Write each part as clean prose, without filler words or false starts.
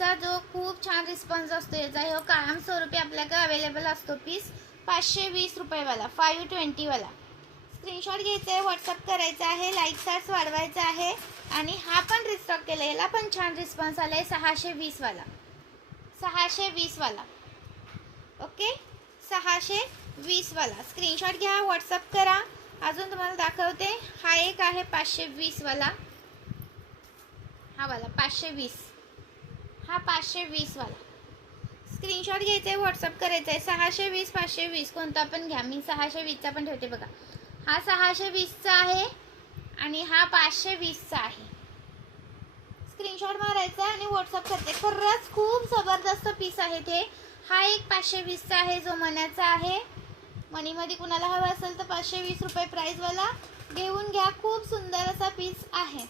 आमचा जो खूप छान रिस्पॉन्स असतो याचा, हे कायमस्वरूपी आपल्याकडे अवेलेबल असतो पीस 520 रुपयेवाला, 520 वाला. स्क्रीनशॉट घ्यायचा आहे, व्हॉट्सअप करायचा आहे, लाईक चार्ज वाढवायचा आहे. आणि हा पण रिस्टॉक केला, याला पण छान रिस्पॉन्स आला आहे, 620 वाला, 620 वाला. ओके, 620 वाला. स्क्रीनशॉट घ्या, व्हॉट्सअप करा. अजून तुम्हाला दाखवते, हा एक आहे 520 वाला, हा वाला 520, हा 520 वाला. स्क्रीनशॉट घ्यायचा आहे, व्हॉट्सअप करायचा आहे. 620 520 कोणता पण घ्या, मी 620चा पण ठेवते बघा. हा 620चा आहे आणि हा 520चा आहे. स्क्रीनशॉट मारायचा आणि व्हॉट्सअप करते. खरंच खूप जबरदस्त पीस आहे ते. हा एक 520चा आहे, जो मण्याचा आहे. मणीमध्ये कुणाला हवा असेल तर 520 रुपये प्राईजवाला घेऊन घ्या. खूप सुंदर असा पीस आहे.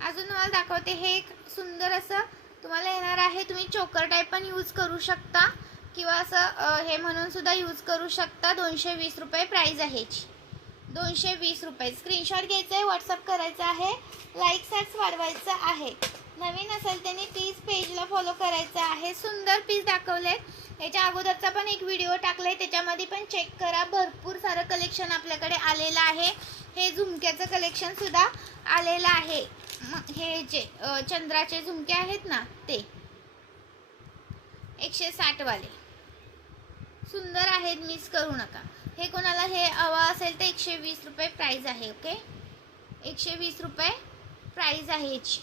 अजून तुम्हाला दाखवते, हे एक सुंदर असं तुम्हाला येणार आहे. तुम्ही चोकर टाईप पण यूज करू शकता किंवा असं हे म्हणून सुद्धा यूज करू शकता. 220 रुपये प्राईज आहे, 220 रुपये. स्क्रीनशॉट घ्यायचा आहे, व्हॉट्सअप करायचा आहे, लाईक सॅट्स वाढवायचं आहे. नवीन असेल त्यांनी प्लीज पेजला फॉलो करायचं आहे. सुंदर पीस दाखवले. याच्या अगोदरचा पण एक व्हिडिओ टाकलाय, त्याच्यामध्ये पण चेक करा. भरपूर सारं कलेक्शन आपल्याकडे आलेलं आहे. हे झुमक्याचं कलेक्शन सुद्धा आलेलं आहे. हे जे चंद्राचे झुमके आहेत ना, ते 160 वाले सुंदर आहेत, मिस करू नका. हे कोणाला हे हवा असेल तर 120 रुपये प्राईज आहे. ओके, 120 रुपये प्राईज आहे याची.